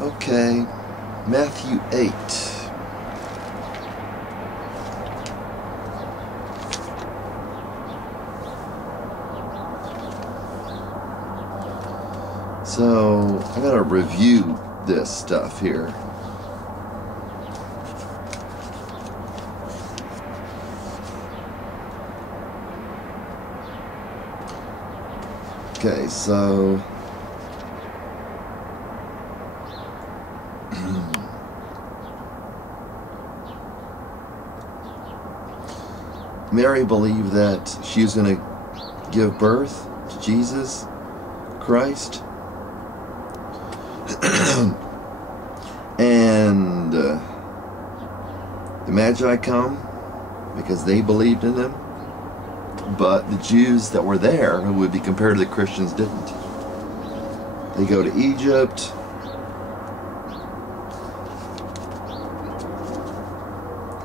Okay, Matthew 8. So, I gotta review this stuff here. Okay, so Mary believed that she was going to give birth to Jesus Christ. And the Magi come because they believed in him. But the Jews that were there, who would be compared to the Christians, didn't. They go to Egypt.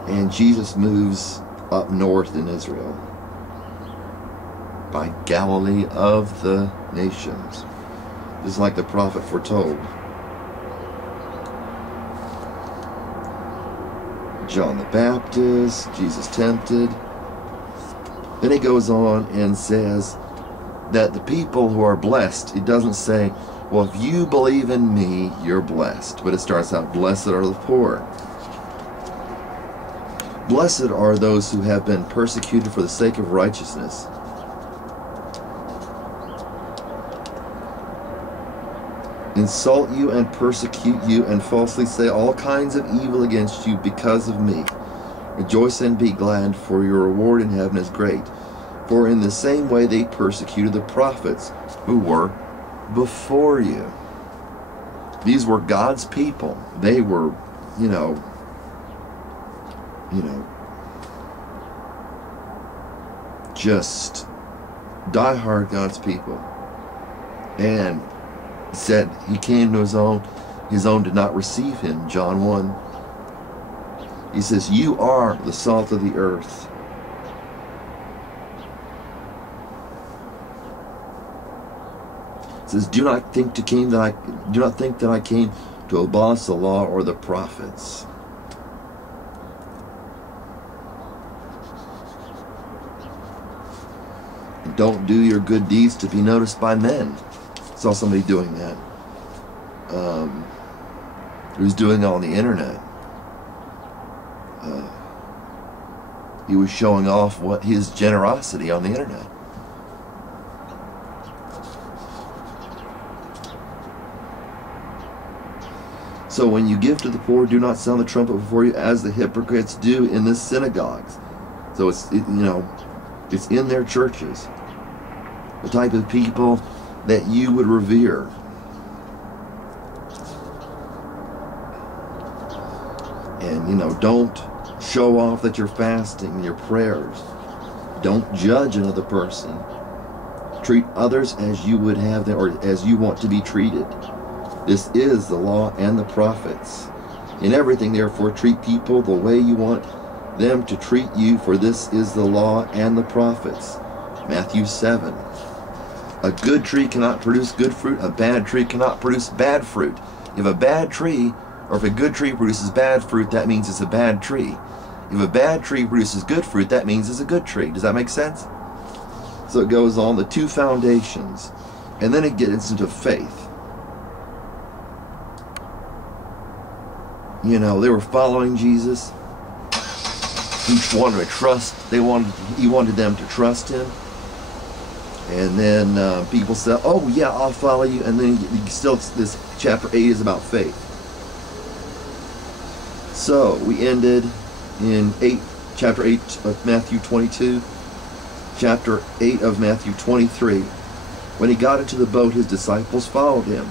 And Jesus moves up north in Israel by Galilee of the nations, just like the prophet foretold. John the Baptist, Jesus tempted. Then he goes on and says that the people who are blessed, it doesn't say, well, if you believe in me, you're blessed. But it starts out, blessed are the poor. Blessed are those who have been persecuted for the sake of righteousness. Insult you and persecute you and falsely say all kinds of evil against you because of me. Rejoice and be glad, for your reward in heaven is great. For in the same way they persecuted the prophets who were before you. These were God's people. They were, just diehard God's people. And he said he came to his own did not receive him. John 1. He says, you are the salt of the earth. It says, do not think that I came to abolish the law or the prophets. And don't do your good deeds to be noticed by men. I saw somebody doing that. He was doing it on the internet. He was showing off his generosity on the internet. So when you give to the poor, do not sound the trumpet before you, as the hypocrites do in the synagogues. So it's in their churches. The type of people that you would revere. And don't show off that you're fasting, your prayers. Don't judge another person. Treat others as you would have them, or as you want to be treated. This is the law and the prophets. In everything, therefore, treat people the way you want them to treat you, for this is the law and the prophets. Matthew 7. A good tree cannot produce good fruit. A bad tree cannot produce bad fruit. If a bad tree, or if a good tree produces bad fruit, that means it's a bad tree. If a bad tree produces good fruit, that means it's a good tree. Does that make sense? So it goes on, the two foundations. And then it gets into faith. They were following Jesus. Each wanted to trust. He wanted them to trust him. And then people said, "Oh yeah, I'll follow you." And then this chapter 8 is about faith. So we ended in chapter 8 of Matthew 22, chapter 8 of Matthew 23. When he got into the boat, his disciples followed him.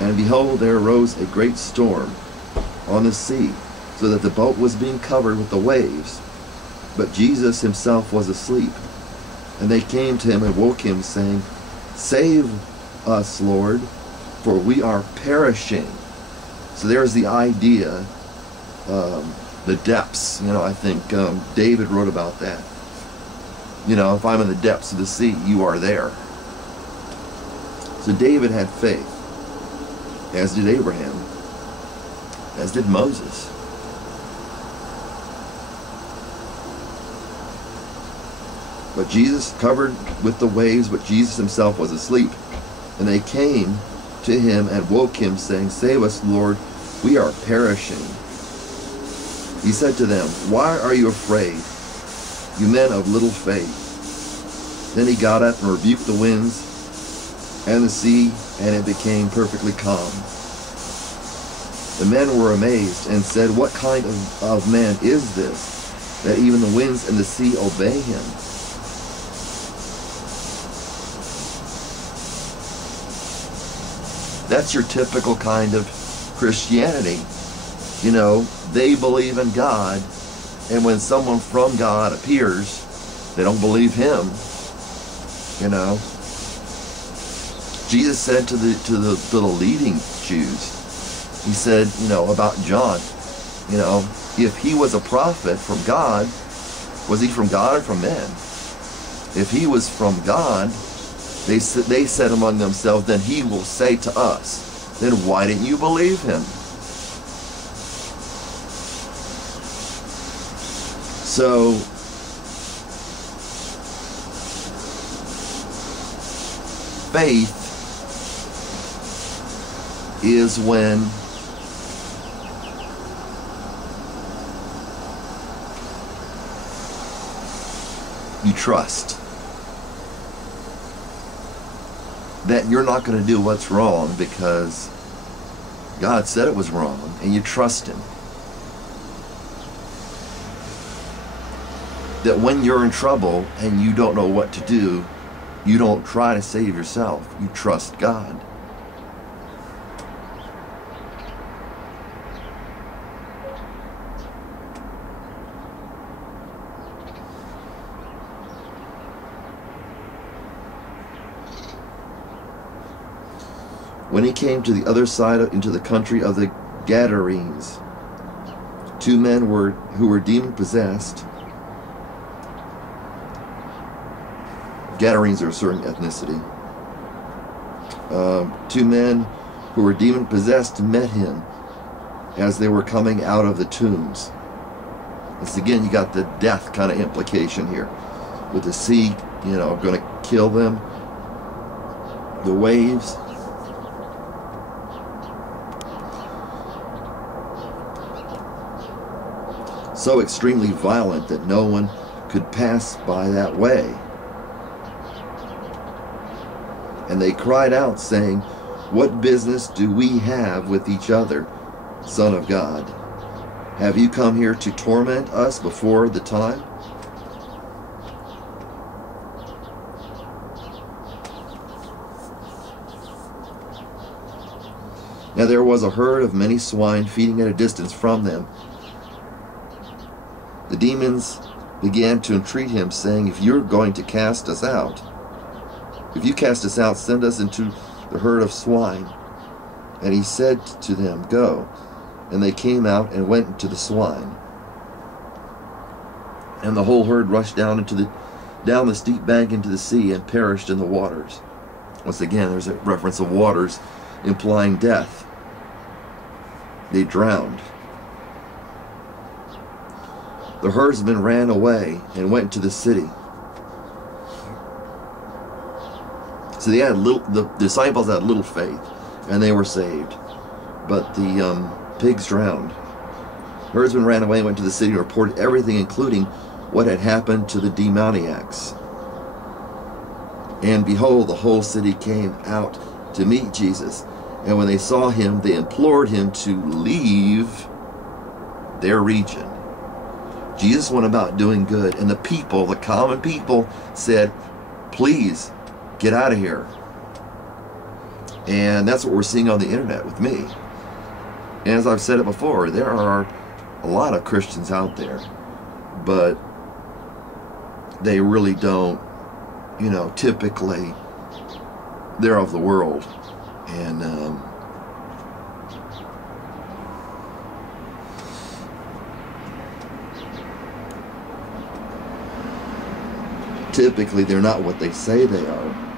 And behold, there arose a great storm on the sea, so that the boat was being covered with the waves. But Jesus himself was asleep. And they came to him and woke him, saying, "Save us, Lord, for we are perishing." So there's the idea, the depths. I think David wrote about that. If I'm in the depths of the sea, you are there. So David had faith. as did Abraham, as did Moses. But Jesus covered with the waves, but Jesus himself was asleep. And they came to him and woke him, saying, Save us, Lord, we are perishing. He said to them, Why are you afraid, you men of little faith? Then he got up and rebuked the winds and the sea, and it became perfectly calm. The men were amazed and said, What kind of man is this, that even the winds and the sea obey him? That's your typical kind of Christianity. You know, they believe in God, and when someone from God appears, they don't believe him. You know, Jesus said to the leading Jews, he said, you know, about John, you know, if he was a prophet from God, was he from God or from men? If he was from God, they said among themselves, then he will say to us, then why didn't you believe him? So, faith is when you trust that you're not going to do what's wrong because God said it was wrong, and you trust him. That when you're in trouble and you don't know what to do, you don't try to save yourself. You trust God. When he came to the other side into the country of the Gadarenes, two men who were demon-possessed. Gadarenes are a certain ethnicity. Two men who were demon-possessed met him as they were coming out of the tombs. Once again, you got the death kind of implication here. With the sea, you know, going to kill them. The waves. So extremely violent that no one could pass by that way. And they cried out, saying, What business do we have with each other, Son of God? Have you come here to torment us before the time? Now there was a herd of many swine feeding at a distance from them. The demons began to entreat him, saying, If you're going to cast us out, if you cast us out, send us into the herd of swine. And he said to them, Go. And they came out and went into the swine. And the whole herd rushed down the steep bank into the sea and perished in the waters. Once again, there's a reference of waters implying death. They drowned. The herdsmen ran away and went to the city. So the disciples had little faith, and they were saved. But the pigs drowned. Herdsmen ran away and went to the city and reported everything, including what had happened to the demoniacs. And behold, the whole city came out to meet Jesus. And when they saw him, they implored him to leave their region. Jesus went about doing good, and the people, the common people, said, Please, get out of here. And that's what we're seeing on the internet with me. And as I've said it before, there are a lot of Christians out there, but they really don't, you know, typically, they're of the world. And typically they're not what they say they are.